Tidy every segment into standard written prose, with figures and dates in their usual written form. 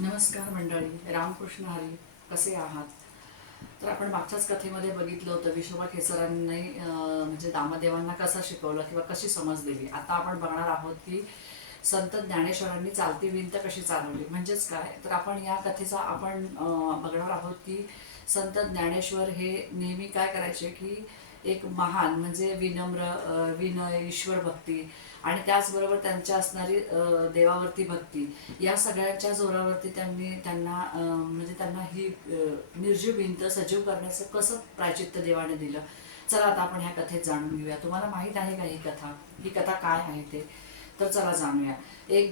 नमस्कार मंडळी, रामकृष्ण हरी. कसे आहात? तर आपण मागच्याच कथेमध्ये बघितलं होतं विश्वबा खेचरांनी म्हणजे दामदेवांना कसं शिकवलं किंवा कशी समज दिली. आता आपण बघणार आहोत की संत ज्ञानेश्वरांनी चालती भिंत कशी चालवली. म्हणजेच काय, तर आपण या कथेचा आपण बघणार आहोत की संत ज्ञानेश्वर हे नेहमी काय करायचे की एक महान म्हणजे विनम्र, विनय, ईश्वर भक्ती आणि त्याचबरोबर त्यांच्या असणारी देवावरती भक्ती, या सगळ्यांच्या जोरावरती म्हणजे त्यांना ही निर्जीव भिंत सजीव करण्याचं कसं प्रायचित्त देवाने दिलं. चला आता आपण ह्या कथेत जाणून घेऊया. तुम्हाला माहीत आहे का ही कथा काय आहे ते? तर चला जाणूया.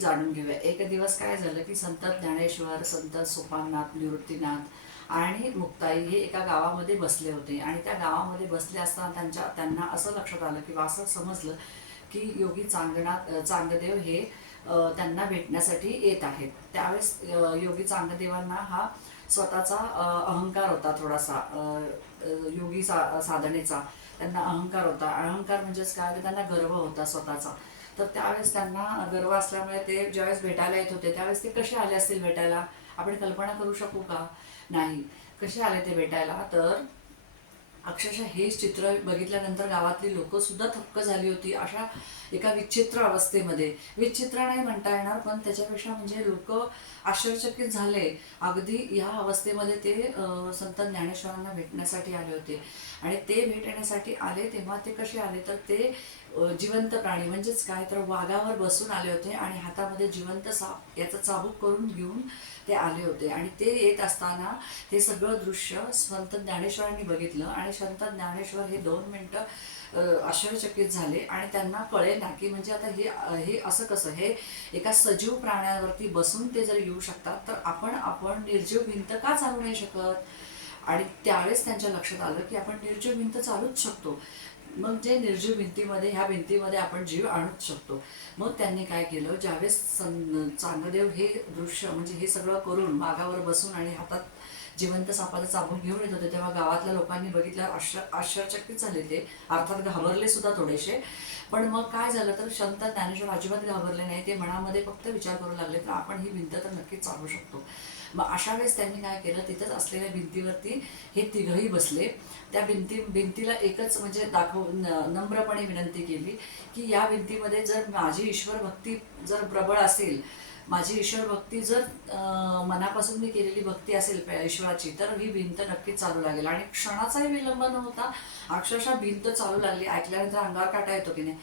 जाणून घेऊया. एक दिवस काय झालं की संत ज्ञानेश्वर, संत सोपाननाथ, निवृत्तीनाथ आणि मुक्ताई हे एका गावामध्ये बसले होते. आणि त्या गावामध्ये बसले असताना त्यांना असं लक्षात आलं किंवा असं समजलं की योगी चांगदेव हे त्यांना भेटण्यासाठी येत आहेत. त्यावेळेस योगी चांगदेवांना हा स्वतःचा अहंकार होता थोडासा, योगी साधनेचा त्यांना अहंकार होता. अहंकार म्हणजेच काय, तर त्यांना गर्व होता स्वतःचा. तर त्यावेळेस त्यांना गर्व असल्यामुळे ते ज्यावेळेस भेटायला येत होते त्यावेळेस ते कसे आले असतील भेटायला, आपण कल्पना करू शकू का? नाही. कसे आले ते भेटायला? तर अक्षरशः हे चित्र बघितल्यानंतर गावातली लोक सुद्धा थक्क झाली होती. अशा एका विचित्र अवस्थेमध्ये, विचित्र नाही म्हणता येणार पण त्याच्यापेक्षा म्हणजे लोक आश्चर्यचकित झाले. अगदी ह्या अवस्थेमध्ये ते संत ज्ञानेश्वरांना भेटण्यासाठी आले होते. आणि ते भेटण्यासाठी आले तेव्हा ते कसे आले, तर ते जिवंत प्राणी म्हणजेच काय, तर वाघावर बसून आले होते आणि हातामध्ये जिवंत साप याचा चाबूक करून घेऊन ते आले होते. आणि ते येत असताना हे सगळं दृश्य संत ज्ञानेश्वरांनी बघितलं. आणि संत ज्ञानेश्वर हे 2 मिनिटं आश्चर्यचकित झाले आणि त्यांना कळेना की म्हणजे आता हे हे असं कसं, हे एका सजीव प्राण्यावरती बसून ते जर येऊ शकतात तर आपण निर्जीव भिंत का चालू नाही शकत? आणि त्यावेळेस त्यांच्या लक्षात आलं की आपण निर्जीव भिंत चालूच शकतो. मग जे निर्जीव भिंतीमध्ये, ह्या भिंतीमध्ये आपण जीव आणूच शकतो. मग त्यांनी काय केलं, ज्यावेळेस चांगदेव हे दृश्य म्हणजे हे सगळं करून मागावर बसून आणि हातात जिवंत सापाचा चाबूक घेऊन येत होते, तेव्हा गावातल्या लोकांनी बघितल्यावर आश्चर्यचकित झाले. ते अर्थात घाबरले सुद्धा थोडेसे. पण मग काय झालं, तर संत ज्ञानेश्वर अजिबात घाबरले नाही. ते मनामध्ये फक्त विचार करू लागले तर आपण ही भिंत तर नक्कीच चालवू शकतो. मग अशा वेळेस त्यांनी काय केलं, तिथंच असलेल्या भिंतीवरती हे तिघही बसले. त्या भिंतीला एकच म्हणजे नम्रपणे विनंती केली की या भिंतीमध्ये जर माझी ईश्वर भक्ती जर प्रबळ असेल, माझी ईश्वर भक्ती जर मनापासून मी केलेली भक्ती असेल ईश्वराची, तर ही भिंत नक्कीच चालू लागेल. आणि क्षणाचाही विलंब न होता अक्षरशः भिंत चालू लागली. ऐकल्यानंतर अंगावर काटा येतो की नाही,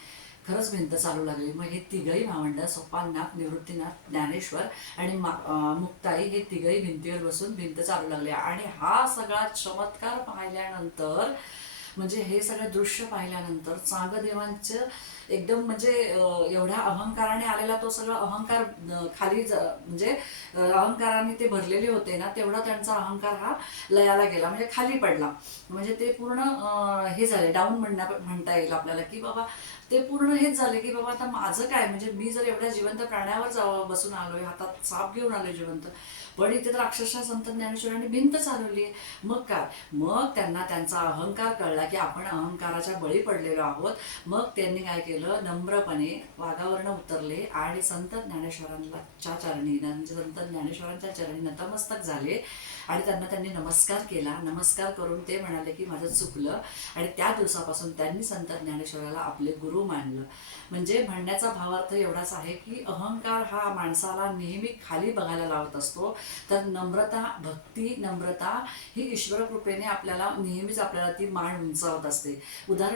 खरंच भिंत चालू लागली. मग हे तिघही भावंड, सोपाननाथ, निवृत्तीनाथ, ज्ञानेश्वर आणि मुक्ताई, हे तिघही भिंतीवर बसून भिंत चालू लागले. आणि हा सगळा चमत्कार पाहिल्यानंतर, म्हणजे हे सगळं दृश्य पाहिल्यानंतर चांगदेवांचं एकदम म्हणजे एवढ्या अहंकाराने आलेला तो सगळा अहंकार म्हणजे अहंकाराने ते भरलेले होते ना, तेवढा त्यांचा अहंकार हा लयाला गेला, म्हणजे खाली पडला. म्हणजे ते पूर्ण हे झाले, डाऊन म्हणता येईल आपल्याला, की बाबा ते पूर्ण हेच झाले की बाबा आता माझं काय, म्हणजे मी जर एवढ्या जिवंत प्राण्यावर बसून आलोय, हातात साप घेऊन आलोय जिवंत, पण इथे तर अक्षरशः संत ज्ञानेश्वरांनी भिंत चालवली. मग काय, मग त्यांना त्यांचा अहंकार कळला की आपण अहंकाराच्या बळी पडलेलो आहोत. मग त्यांनी काय केलं, नम्रपणे वाघावरनं उतरले आणि संत ज्ञानेश्वरांच्या चरणी, म्हणजे संत ज्ञानेश्वरांच्या चरणी नतमस्तक झाले. आणि त्यांनी नमस्कार केला. नमस्कार करून ते म्हणाले की माझं चुकलं. आणि त्या दिवसापासून त्यांनी संत ज्ञानेश्वराला आपले गुरु मानलं. म्हणजे म्हणण्याचा भावार्थ एवढाच आहे की अहंकार हा माणसाला नेहमी खाली बघायला लावत असतो, तर नम्रता ही ईश्वर कृपेने आपल्याला नेहमीच आपल्याला ती मान उंचावत असते.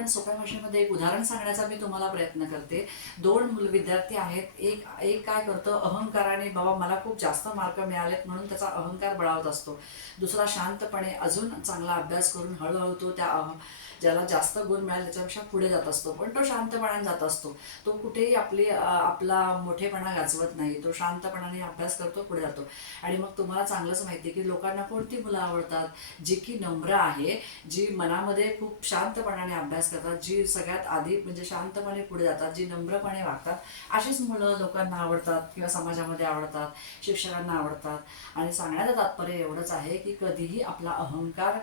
सोप्या भाषेमध्ये एक उदाहरण सांगण्याचा मी तुम्हाला प्रयत्न करते. 2 विद्यार्थी आहेत. एक काय करतो, अहंकाराने बाबा मला खूप जास्त मार्क मिळालेत म्हणून त्याचा अहंकार बळावत असतो. दुसरा शांतपणे अजून चांगला अभ्यास करून हळूहळू तो ज्याला जास्त गुण मिळाले त्याच्यापेक्षा पुढे जात असतो, पण तो शांतपणाने जात असतो. तो कुठेही आपला मोठेपणा गाजवत नाही, तो शांतपणाने अभ्यास करतो, पुढे जातो. आणि मग तुम्हाला चांगलंच माहिती आहे की लोकांना कोणती मुलं आवडतात, जी की नम्र आहे, जी मनामध्ये खूप शांतपणाने अभ्यास करतात, जी सगळ्यात आधी म्हणजे शांतपणे पुढे जातात, जी नम्रपणे वागतात, अशीच मुलं लोकांना आवडतात किंवा समाजामध्ये आवडतात, शिक्षकांना आवडतात. आणि सांगण्याचं तात्पर्य एवढंच आहे की कधीही आपला अहंकार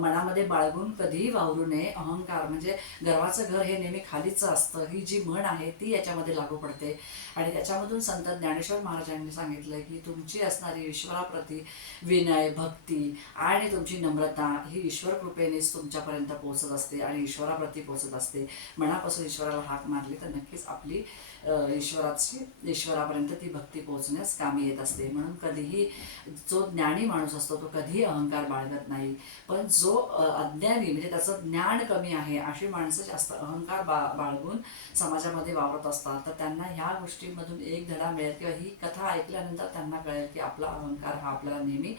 मनामध्ये बाळगून कधीही वावरू नये. अहंकार म्हणजे गर्वाचं घर हे नेहमी खाली खालीचं असतं, ही जी म्हण आहे ती याच्यामध्ये लागू पडते. आणि त्याच्यामधून संत ज्ञानेश्वर महाराजांनी सांगितलं की तुमची असणारी ईश्वराप्रती विनय, भक्ती आणि तुमची नम्रता ही ईश्वर कृपेनेच तुमच्यापर्यंत पोहोचत असते आणि ईश्वराप्रती पोहोचत असते. मनापासून ईश्वराला हाक मारली तर नक्कीच आपली ईश्वरापर्यंत ती भक्ती पोहोचण्यास कामी येत असते. म्हणून कधीही जो ज्ञानी माणूस असतो तो कधीही अहंकार बाळगत नाही. पण जो अज्ञानी म्हणजे त्याचं ज्ञान कमी आहे अशी माणसं जास्त अहंकार बाळगून समाजामध्ये वावरत असतात. तर त्यांना ह्या गोष्टींमधून एक धडा मिळेल किंवा ही कथा ऐकल्यानंतर त्यांना कळेल की आपला अहंकार हा आपल्याला नेहमी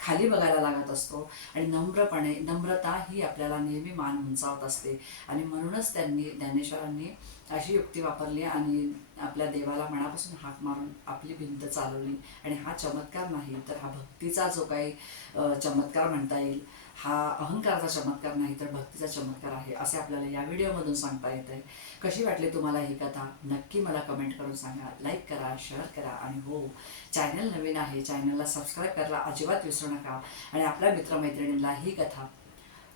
खाली बघायला लागत असतो आणि नम्रता ही आपल्याला नेहमी मान उंचावत असते. आणि म्हणूनच ज्ञानेश्वरांनी अशी युक्ती वापरली आणि आपल्या देवाला मनापासून हाक मारून आपली भिंत चालवली. आणि हा चमत्कार नाही तर हा भक्तीचा जो काही चमत्कार म्हणता येईल, हा अहंकाराचा चमत्कार नाही तर भक्तीचा चमत्कार आहे असे आपल्याला या व्हिडिओमधून सांगता येत आहे. कशी वाटली तुम्हाला ही कथा नक्की मला कमेंट करून सांगा. लाईक करा, शेअर करा आणि हो, चॅनल नवीन आहे, चॅनलला सबस्क्राईब करायला अजिबात विसरू नका. आणि आपल्या मित्रमैत्रिणींना ही कथा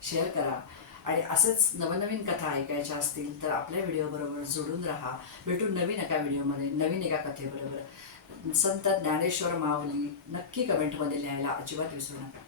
शेअर करा. आणि असेच नवनवीन कथा ऐकायच्या असतील तर आपल्या व्हिडिओबरोबर जोडून राहा. भेटू नवीन एका व्हिडिओमध्ये नवीन एका कथेबरोबर. संत ज्ञानेश्वर माऊली नक्की कमेंटमध्ये लिहायला अजिबात विसरू नका.